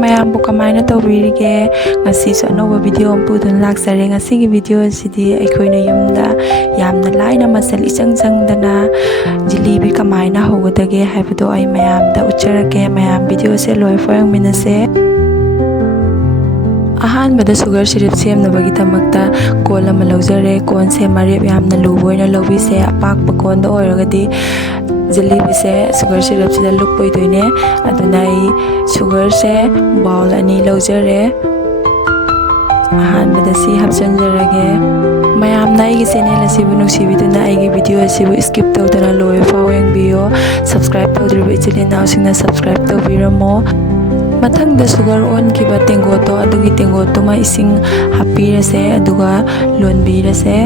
mayambu kamaina tawbirige ngasi su anova video pudun laksare ngasi video sidi aikoina yumda yamna laina masal isang dana jilebi kamaina hogadage haibado ai mayamda ucharage mayam video se loi foyang minase अहानबदा sugar syrup सेमनबगी तमक्ता कोल अमा लौजरे कोन से मरेप यामना लुबोइना लौबी से अपाक पकोन the ओइरगदी jalebi से sugar syrup से लुक पोइदोइने अदुना सुगर से बाउल अनि लौजरे अहानबदा सी हपचनजरगे मयामना आइगी चैनल असिबु नुसिबिदुना आइगी वीडियो असिबु स्किप तौदना लोय फाव यंगबियो सब्सक्राइब तौद्रिबो इचिलेनाव सिंगना सब्सक्राइब तौबिरमो मथंग सुगर ओन की तेंगोतो अदुगी तेंगोतो मा इसिंग हापीरसे अदुगा लोनबीरसे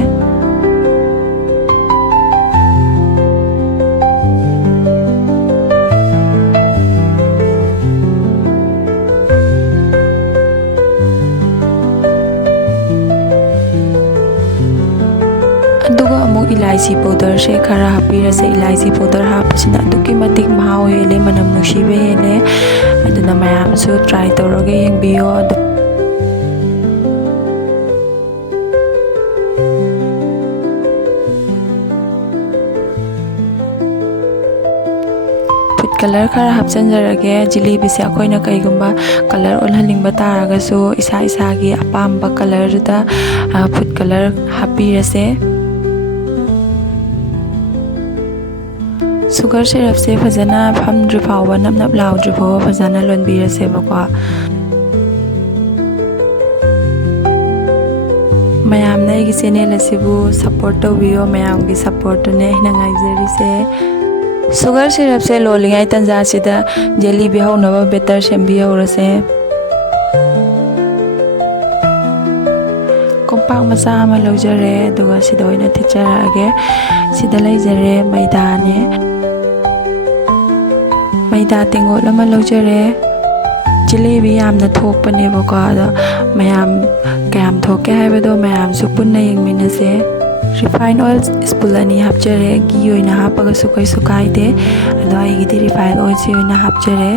इलायची पाउडर से खरा हापीरसे इलायची पाउडर हापसिना अदुकी मतिक महाव हेले मनम नुसिबे हेले अदुना मयामसु ट्राई तौरगे यंगबियो फूड कलर खरा हापचनजरगे जिलेबी से अखोइना कईगुंबा कलर ओलहलिंगबा तारगसु इसा इसागी अपाम्बा कलर दा फूड कलर हापीरसे सुगर सिरप से फजना फमद्रि फाव नप नप लाउद्रि फाव फजना लोनबीरसेबको मयामना आइगी चैनल असिबु सपोर्ट तौबियो मयामगी सपोर्ट ने हिना गाइजरिसे सुगर सिरप से लोलिंगाई तंजासिदा जेलीबी हौनबा बेटर सेमबिहौरसे कोंपाक मचा अमा लौजरे अदुगा सिदा ओइना थिचरागे सिदा लैजरे मैदाने मैदा तेंगोल अमा लौजरे जिलेबी यामना थोकपनेबको अदो मयाम कयाम थोके हाइबदो मयाम सु पुन्ना यंगमिनसे रिफाइन ऑयल स्पून अनि हापजरे घी ओइना हापगसु कैसु काइदे अदो आइगिदि रिफाइन ऑयल से ओइना हापजरे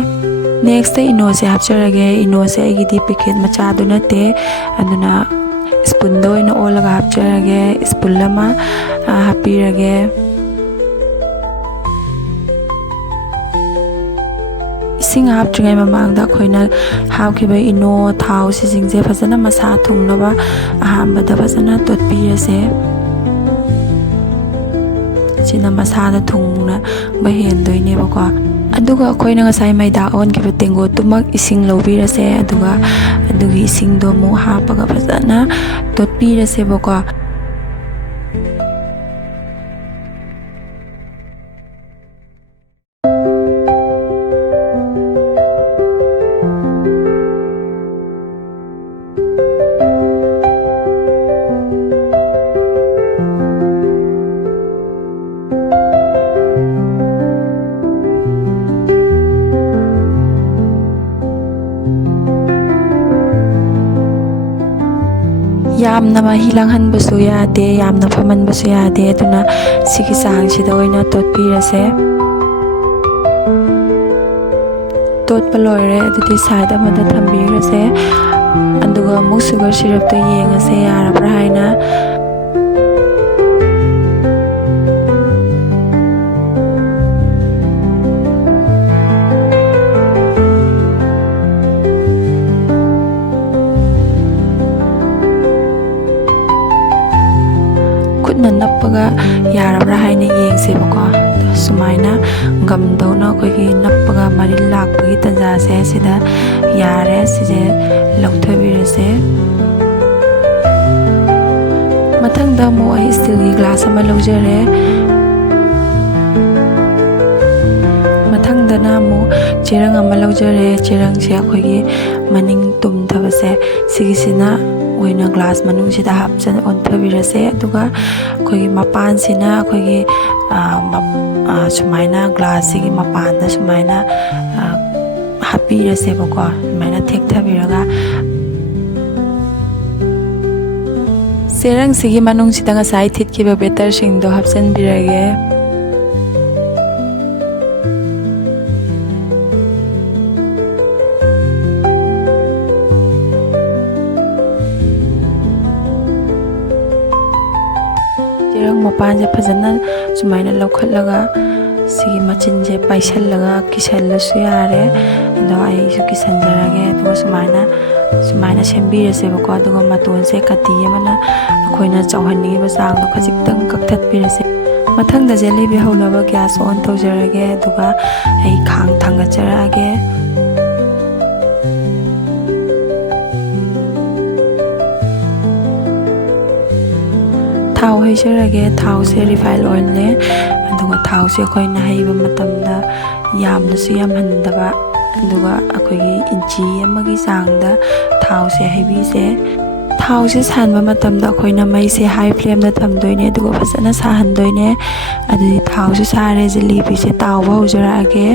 नेक्स्ट इनो से हापजरगे इनो से आइगिदि पैकेट मचादु नते अदुना स्पून दो ओइना ओलगा हापजरगे स्पून लमा हापीरगे इसिंग हापद्रिङै ममांगदा अखोइना हापखिबा इनो थाव सिजिंजे फजना मसा थुंगनबा अहामबदा फजना तोटपीरसे सिना मसादा थुंगना बहेंदोइनेबको अदुगा अखोइना ngasai मैदा ओनखिबा तेंगो तुमक इसिंग लौबीरसे अदुगा अदुगी इसिंग दो मु हापगा फजना तोटपीरसेबको यामना महिलांहनबसु यादे यामना फमनबसु यादे अदुना सिगी चांगसिदा ओइना तोटपीरसे तोटपा लोइरे अदुदि साइड अमदा थम्बीरसे अदुगा अमुक सुगर सिरप तो येंगसे यारब्रा हाइना नप्पगा यारब्रा हाइना येंगसेबको सुमाइना गमदौना कोइगी नप्पगा मरि लाकपगी तंजासे सिदा यारे सिजे लौथबिरसे मथंगदा मो आई स्टील की ग्लास अमा लौजरे मथंगदना मो चेरंग अमा लौजरे चेरंग से अखोइगी मनिंग तुमथबसे सिगिसिना ओइना ग्लास मनुंग सिदा हापचन ओनथबिरसे अदुगा अखोइगी मपान सिना अखोइगी सुमाइना ग्लास सिगी मपान दा सुमाइना हापीरसेबको सुमाइना थेक्थबिरगा सेरंग सिगी मनुंग सिदा ngasai thitkiba better singdo hapchanbirage ꯃꯄꯥꯟꯁꯦ ꯐꯖꯅ ꯁꯨꯃꯥꯏꯅ ꯂꯧꯈꯠꯂꯒ ꯁꯤꯒꯤ ꯃꯆꯤꯟꯁꯦ ꯄꯥꯏꯁꯜꯂꯒ ꯀꯤꯁꯜꯂꯁꯨ ꯌꯥꯔꯦ ꯑꯗꯣ ꯑꯩꯁꯨ ꯀꯤꯁꯟꯖꯔꯒꯦ ꯑꯗꯨꯒ ꯁꯨꯃꯥꯏꯅ ꯁꯦꯝꯕꯤꯔꯁꯦꯕꯀꯣ ꯑꯗꯨꯒ ꯃꯇꯣꯟꯁꯦ ꯀꯥꯇꯤ ꯑꯃꯅ ꯑꯩꯈꯣꯏꯅ ꯆꯥꯎꯍꯟꯅꯤꯡꯉꯤꯕ ꯆꯥꯡꯗꯣ ꯈꯖꯤꯛꯇꯪ ꯀꯛꯊꯠꯄꯤꯔꯁꯦ ꯃꯊꯪꯗ ꯖꯦꯂꯤꯕꯤ ꯍꯧꯅꯕ ꯒ꯭ꯌꯥꯁ ꯑꯣꯟ ꯇꯧꯖꯔꯒꯦ ꯑꯗꯨꯒ ꯑꯩ ꯈꯥꯡ ꯊꯥꯡꯒꯠꯆꯔꯛꯑꯒꯦ ꯊꯥꯎ ꯍꯩꯖꯔꯒꯦ ꯊꯥꯎꯁꯦ ꯔꯤꯐꯥꯏꯟ ꯑꯣꯏꯜꯅꯦ ꯑꯗꯨꯒ ꯊꯥꯎꯁꯦ ꯑꯩꯈꯣꯏꯅ ꯍꯩꯕ ꯃꯇꯝꯗ ꯌꯥꯝꯅꯁꯨ ꯌꯥꯝꯍꯟꯗꯕ ꯑꯗꯨꯒ ꯑꯩꯈꯣꯏꯒꯤ ꯏꯟꯆꯤ ꯑꯃꯒꯤ ꯆꯥꯡꯗ ꯊꯥꯎꯁꯦ ꯍꯩꯕꯤꯁꯦ ꯊꯥꯎꯁꯦ ꯁꯥꯍꯟꯕ ꯃꯇꯝꯗ ꯑꯩꯈꯣꯏꯅ ꯃꯩꯁꯦ ꯍꯥꯏ ꯐ꯭ꯂꯦꯝꯗ ꯊꯝꯗꯣꯏꯅꯦ ꯑꯗꯨꯒ ꯐꯖꯅ ꯁꯥꯍꯟꯗꯣꯏꯅꯦ ꯑꯗꯨꯗꯤ ꯊꯥꯎꯁꯨ ꯁꯥꯔꯦ ꯖꯤꯂꯤꯕꯤꯁꯦ ꯇꯥꯎꯕ ꯍꯧꯖꯔꯛꯑꯒꯦ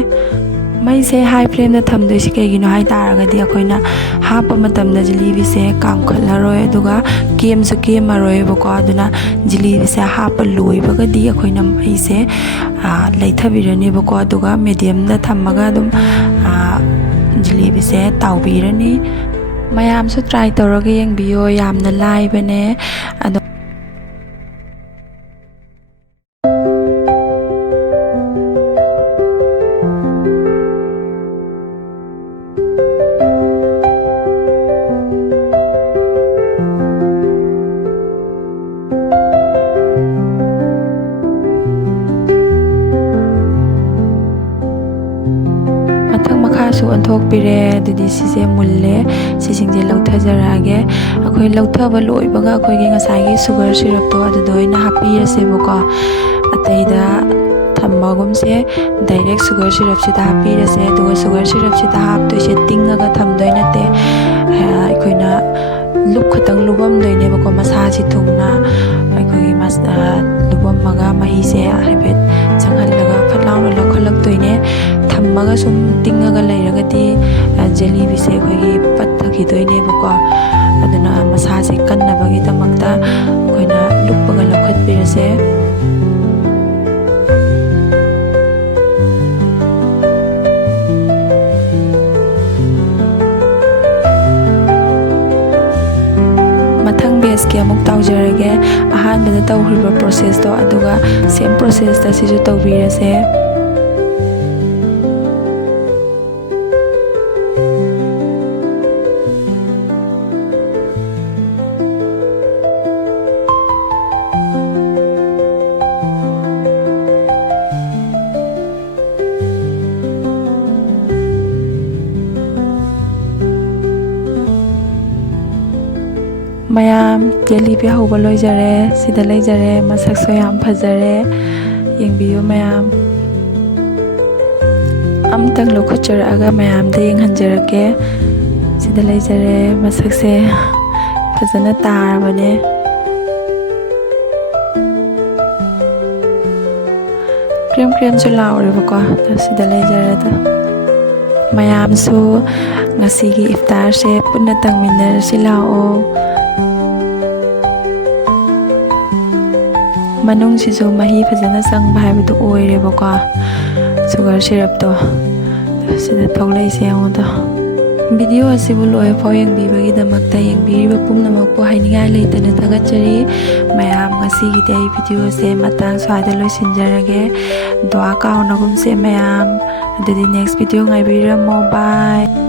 ꯃꯩꯁꯦ ꯍꯥꯏ ꯐ꯭ꯂꯦꯝꯗ ꯊꯝꯗꯣꯏꯁꯤ ꯀꯩꯒꯤꯅꯣ ꯍꯥꯏ ꯇꯥꯔꯒꯗꯤ ꯑꯩꯈꯣꯏꯅ ꯍꯥꯞꯄ ꯃꯇꯝꯗ ꯖꯤꯂꯤꯕꯤꯁꯦ ꯀꯥꯝꯈꯠꯂꯔꯣꯏ ꯑꯗꯨꯒ ꯀꯦꯝꯁꯨ ꯀꯦꯝꯃꯔꯣꯏꯕꯀꯣ ꯑꯗꯨꯅ ꯖꯤꯂꯤꯕꯤꯁꯦ ꯍꯥꯞꯄ ꯂꯣꯏꯕꯒꯗꯤ ꯑꯩꯈꯣꯏꯅ ꯃꯩꯁꯦ ꯂꯩꯊꯕꯤꯔꯅꯦꯕꯀꯣ ꯑꯗꯨꯒ ꯃꯦꯗꯤꯌꯝꯗ ꯊꯝꯃꯒ ꯑꯗꯨꯝ ꯖꯤꯂꯤꯕꯤꯁꯦ ꯇꯥꯎꯕꯤꯔꯅꯤ ꯃꯌꯥꯝꯁꯨ ꯇ꯭ꯔꯥꯏ ꯇꯧꯔꯒ ꯌꯦꯡꯕꯤꯌꯣ ꯌꯥꯝꯅ ꯂꯥꯏꯕꯅꯦ ꯑꯗꯣ ꯃꯈꯥꯁꯨ ꯑꯣꯟꯊꯣꯛꯄꯤꯔꯦ ꯑꯗꯨꯗꯤ ꯁꯤꯁꯦ ꯃꯨꯜꯂꯦ ꯁꯤꯁꯤꯡꯁꯦ ꯂꯧꯊꯖꯔꯛꯑꯒꯦ ꯑꯩꯈꯣꯏ ꯂꯧꯊꯕ ꯂꯣꯏꯕꯒ ꯑꯩꯈꯣꯏꯒꯤ ꯉꯁꯥꯏꯒꯤ ꯁꯨꯒꯔ ꯁꯤꯔꯞꯇꯣ ꯑꯗꯨꯗ ꯑꯣꯏꯅ ꯍꯥꯞꯄꯤꯔꯁꯦꯕꯀꯣ ꯑꯇꯩꯗ ꯊꯝꯕꯒꯨꯝꯁꯦ ꯗꯥꯏꯔꯦꯛ ꯁꯨꯒꯔ ꯁꯤꯔꯞꯁꯤꯗ ꯍꯥꯞꯄꯤꯔꯁꯦ ꯑꯗꯨꯒ ꯁꯨꯒꯔ ꯁꯤꯔꯞꯁꯤꯗ ꯍꯥꯞꯇꯣꯏꯁꯦ ꯇꯤꯡꯉꯒ ꯊꯝꯗꯣꯏ ꯅꯠꯇꯦ ꯑꯩꯈꯣꯏꯅ ꯂꯨꯞ ꯈꯛꯇꯪ ꯂꯨꯞꯄꯝꯗꯣꯏꯅꯦꯕꯀꯣ ꯃꯁꯥꯁꯤ ꯊꯨꯡꯅ ꯑꯩꯈꯣꯏꯒꯤ ꯂꯨꯞꯄꯝꯃꯒ ꯃꯍꯤꯁꯦ ꯍꯥꯏꯐꯦꯠ ꯆꯪꯍꯜꯂꯒ ꯐꯠ ꯂꯥꯎꯅ ꯂꯧꯈꯠꯂꯛꯇꯣꯏꯅꯦ ꯊꯝꯃꯒ ꯁꯨꯝ ꯇꯤꯡꯉꯒ ꯂꯩꯔꯒꯗꯤ ꯖꯦꯂꯤꯕꯤꯁꯦ ꯑꯩꯈꯣꯏꯒꯤ ꯄꯠꯊꯈꯤꯗꯣꯏꯅꯦꯕꯀோ ꯑꯗꯨꯅ ꯃꯁꯥꯁꯦ ꯀꯟꯅꯕꯒꯤꯗꯃꯛꯇ ꯑꯩꯈꯣꯏꯅ ꯂꯨꯞꯄꯒ ꯂꯧꯈꯠꯄꯤꯔꯁꯦ ꯃꯊꯪ ꯕꯦꯁꯀꯤ ꯑꯃꯨꯛ ꯇꯧꯖꯔꯒꯦ ꯑꯍꯥꯟꯕꯗ ꯇꯧꯈ꯭ꯔꯤꯕ ꯄ꯭ꯔꯣꯁꯦꯁꯇꯣ ꯑꯗꯨꯒ ꯁꯦꯝ ꯄ꯭ꯔꯣꯁꯦꯁꯇ ꯁꯤꯁꯨ ꯇꯧꯕꯤꯔꯁꯦ ꯃꯌꯥꯝ ꯖꯦꯂꯤꯕꯤ ꯍꯧꯕ ꯂꯣꯏꯖꯔꯦ ꯁꯤꯗ ꯂꯩꯖꯔꯦ ꯃꯁꯛꯁꯨ ꯌꯥꯝ ꯐꯖꯔꯦ ꯌꯦꯡꯕꯤꯌꯨ ꯃꯌꯥꯝ ꯑꯝꯇꯪ ꯂꯧꯈꯠꯆꯔꯛꯑꯒ ꯃꯌꯥꯝꯗ ꯌꯦꯡꯍꯟꯖꯔꯛꯀꯦ ꯁꯤꯗ ꯂꯩꯖꯔꯦ ꯃꯁꯛꯁꯦ ꯐꯖꯅ ꯇꯥꯔꯕꯅꯦ ꯀ꯭ꯔꯦꯝꯁꯨ ꯂꯥꯎꯔꯦꯕꯀꯣ ꯁꯤꯗ ꯂꯩꯖꯔꯦꯗ ꯃꯌꯥꯝꯁꯨ ꯉꯁꯤꯒꯤ ꯏꯐꯇꯥꯔꯁꯦ ꯄꯨꯟꯅ ꯇꯪꯃꯤꯟꯅꯔꯁꯤ ꯂꯥꯛꯑꯣ ꯃꯅꯨꯡꯁꯤꯁꯨ ꯃꯍꯤ ꯐꯖꯅ ꯆꯪꯕ ꯍꯥꯏꯕꯗꯨ ꯑꯣꯏꯔꯦꯕꯀꯣ ꯁꯨꯒꯔ ꯁꯤꯔꯞꯇꯣ ꯁꯤꯗ ꯊꯣꯛꯂꯛꯏꯁꯦ ꯌꯦꯡꯉꯣꯗꯣ ꯚꯤꯗꯤꯑꯣ ꯑꯁꯤꯕꯨ ꯂꯣꯏꯐꯥꯎ ꯌꯦꯡꯕꯤꯕꯒꯤꯗꯃꯛꯇ ꯌꯦꯡꯕꯤꯔꯤꯕ ꯄꯨꯝꯅꯃꯛꯄꯨ ꯍꯥꯏꯅꯤꯡꯉꯥꯏ ꯂꯩꯇꯅ ꯊꯥꯒꯠꯆꯔꯤ ꯃꯌꯥꯝ ꯉꯁꯤꯒꯤꯗꯤ ꯑꯩ ꯚꯤꯗꯤꯑꯣꯁꯦ ꯃꯇꯥꯡ ꯁ꯭ꯋꯥꯏꯗ ꯂꯣꯏꯁꯤꯟꯖꯔꯒꯦ ꯗꯨआ ꯀꯥꯎꯅꯒꯨꯝꯁꯦ ꯃꯌꯥꯝ ꯑꯗꯨꯗꯤ ꯅꯦꯛꯁ ꯚꯤꯗꯤꯑꯣ ꯉꯥꯏꯕꯤꯔꯝꯃꯣ ꯕꯥꯏ